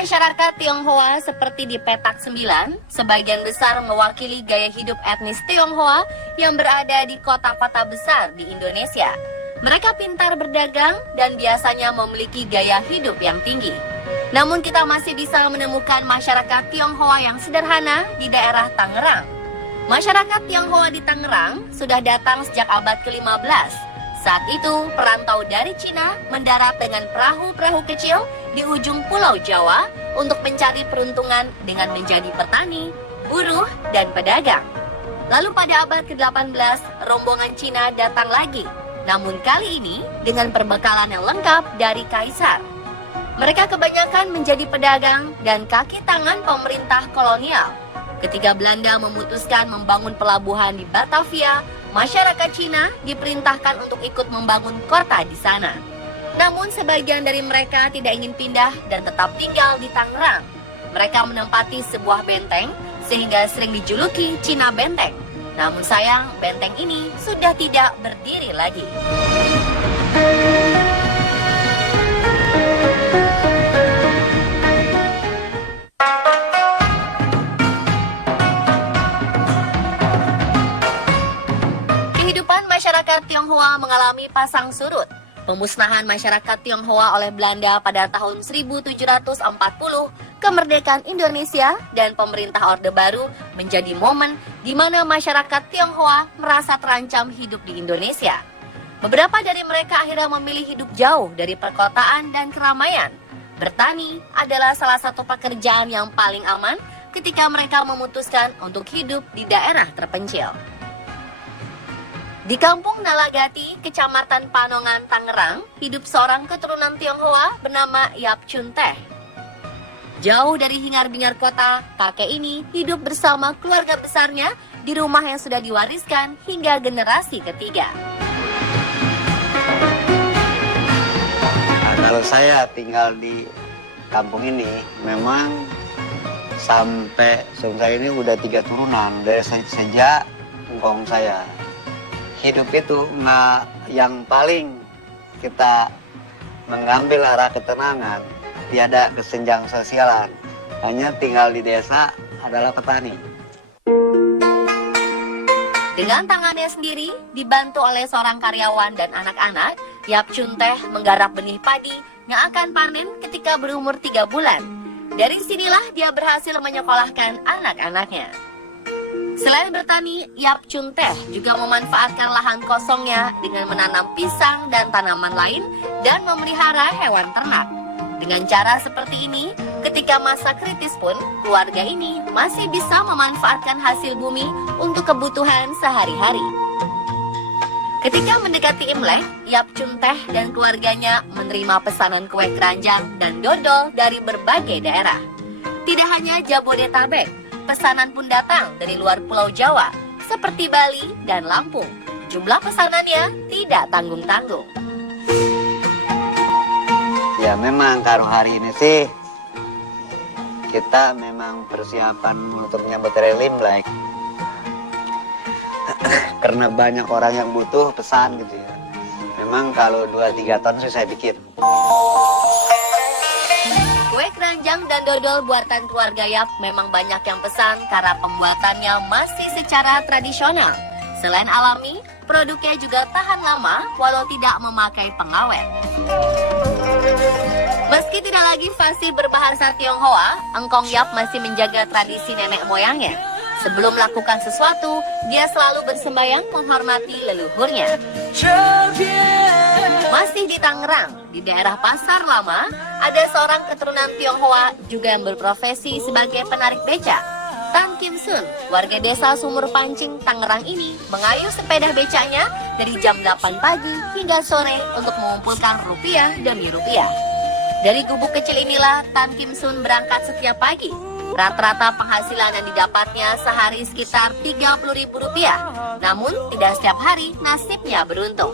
masyarakat Tionghoa seperti di petak 9, sebagian besar mewakili gaya hidup etnis Tionghoa yang berada di kota-kota besar di Indonesia. Mereka pintar berdagang dan biasanya memiliki gaya hidup yang tinggi. Namun kita masih bisa menemukan masyarakat Tionghoa yang sederhana di daerah Tangerang. Masyarakat Tionghoa di Tangerang sudah datang sejak abad ke-15. Saat itu, perantau dari Cina mendarat dengan perahu-perahu kecil di ujung Pulau Jawa untuk mencari peruntungan dengan menjadi petani, buruh, dan pedagang. Lalu pada abad ke-18, rombongan Cina datang lagi, namun kali ini dengan perbekalan yang lengkap dari kaisar. Mereka kebanyakan menjadi pedagang dan kaki tangan pemerintah kolonial. Ketika Belanda memutuskan membangun pelabuhan di Batavia, masyarakat Cina diperintahkan untuk ikut membangun kota di sana. Namun sebagian dari mereka tidak ingin pindah dan tetap tinggal di Tangerang. Mereka menempati sebuah benteng sehingga sering dijuluki Cina Benteng. Namun sayang, benteng ini sudah tidak berdiri lagi. Masyarakat Tionghoa mengalami pasang surut. Pemusnahan masyarakat Tionghoa oleh Belanda pada tahun 1740, kemerdekaan Indonesia dan pemerintah Orde Baru menjadi momen di mana masyarakat Tionghoa merasa terancam hidup di Indonesia. Beberapa dari mereka akhirnya memilih hidup jauh dari perkotaan dan keramaian. Bertani adalah salah satu pekerjaan yang paling aman ketika mereka memutuskan untuk hidup di daerah terpencil. Di kampung Nalagati, Kecamatan Panongan, Tangerang, hidup seorang keturunan Tionghoa bernama Yap Chun Teh. Jauh dari hingar-bingar kota, kakek ini hidup bersama keluarga besarnya di rumah yang sudah diwariskan hingga generasi ketiga. Nah, kalau saya tinggal di kampung ini, memang sampai saya ini udah 3 turunan dari sejak engkong saya. Hidup itu nggak, yang paling kita mengambil arah ketenangan, tiada kesenjangan sosialan, hanya tinggal di desa adalah petani. Dengan tangannya sendiri, dibantu oleh seorang karyawan dan anak-anak, Yap Chun Teh menggarap benih padi yang akan panen ketika berumur 3 bulan. Dari sinilah dia berhasil menyekolahkan anak-anaknya. Selain bertani, Yap Chun Teh juga memanfaatkan lahan kosongnya dengan menanam pisang dan tanaman lain dan memelihara hewan ternak. Dengan cara seperti ini, ketika masa kritis pun, keluarga ini masih bisa memanfaatkan hasil bumi untuk kebutuhan sehari-hari. Ketika mendekati Imlek, Yap Chun Teh dan keluarganya menerima pesanan kue keranjang dan dodol dari berbagai daerah. Tidak hanya Jabodetabek, pesanan pun datang dari luar Pulau Jawa, seperti Bali dan Lampung. Jumlah pesanannya tidak tanggung-tanggung. Ya memang kalau hari ini sih, kita memang persiapan untuk nyambut hari Imlek. Karena banyak orang yang butuh pesan gitu ya. Memang kalau 2-3 ton sih saya bikin. Kue keranjang dan dodol buatan keluarga Yap memang banyak yang pesan karena pembuatannya masih secara tradisional. Selain alami, produknya juga tahan lama walau tidak memakai pengawet. Meski tidak lagi fasih berbahasa Tionghoa, Engkong Yap masih menjaga tradisi nenek moyangnya. Sebelum melakukan sesuatu, dia selalu bersembahyang menghormati leluhurnya. Masih di Tangerang, di daerah Pasar Lama, ada seorang keturunan Tionghoa juga yang berprofesi sebagai penarik becak. Tan Kim Sun, warga desa Sumur Pancing, Tangerang ini mengayuh sepeda becaknya dari jam 8 pagi hingga sore untuk mengumpulkan rupiah demi rupiah. Dari gubuk kecil inilah Tan Kim Sun berangkat setiap pagi. Rata-rata penghasilan yang didapatnya sehari sekitar Rp30.000. Namun tidak setiap hari nasibnya beruntung.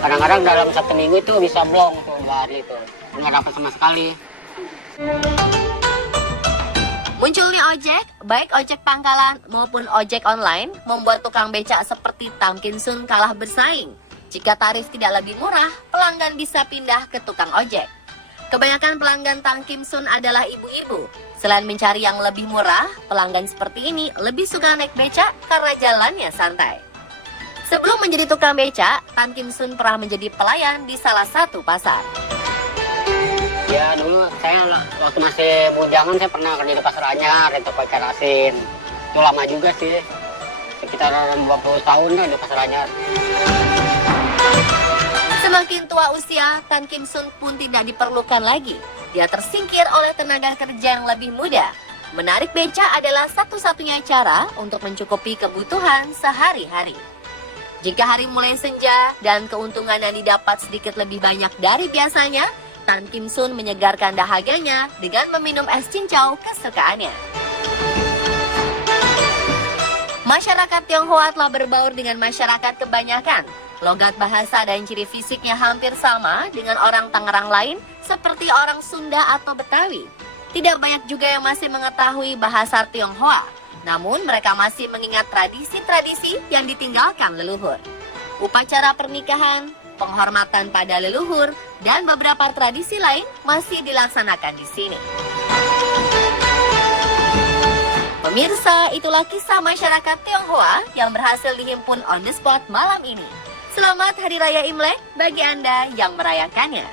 Kadang-kadang dalam 1 minggu itu bisa blong tuh, 2 hari itu. Nggak dapat sama sekali. Munculnya ojek, baik ojek pangkalan maupun ojek online, membuat tukang becak seperti Tan Kim Sun kalah bersaing. Jika tarif tidak lebih murah, pelanggan bisa pindah ke tukang ojek. Kebanyakan pelanggan Tang Kim Sun adalah ibu-ibu. Selain mencari yang lebih murah, pelanggan seperti ini lebih suka naik becak karena jalannya santai. Sebelum menjadi tukang becak, Tang Kim Sun pernah menjadi pelayan di salah satu pasar. Ya dulu saya waktu masih bujangan saya pernah kerja di pasar anyar, itu ikan asin. Itu lama juga sih, sekitar 20 tahun lah di pasar anyar. Semakin tua usia, Tang Kim Sun pun tidak diperlukan lagi. Dia tersingkir oleh tenaga kerja yang lebih muda. Menarik becak adalah satu-satunya cara untuk mencukupi kebutuhan sehari-hari. Jika hari mulai senja dan keuntungan yang didapat sedikit lebih banyak dari biasanya, Tang Kim Sun menyegarkan dahaganya dengan meminum es cincau kesukaannya. Masyarakat Tionghoa telah berbaur dengan masyarakat kebanyakan. Logat bahasa dan ciri fisiknya hampir sama dengan orang Tangerang lain seperti orang Sunda atau Betawi. Tidak banyak juga yang masih mengetahui bahasa Tionghoa, namun mereka masih mengingat tradisi-tradisi yang ditinggalkan leluhur. Upacara pernikahan, penghormatan pada leluhur, dan beberapa tradisi lain masih dilaksanakan di sini. Pemirsa, itulah kisah masyarakat Tionghoa yang berhasil dihimpun on the spot malam ini. Selamat Hari Raya Imlek bagi Anda yang merayakannya.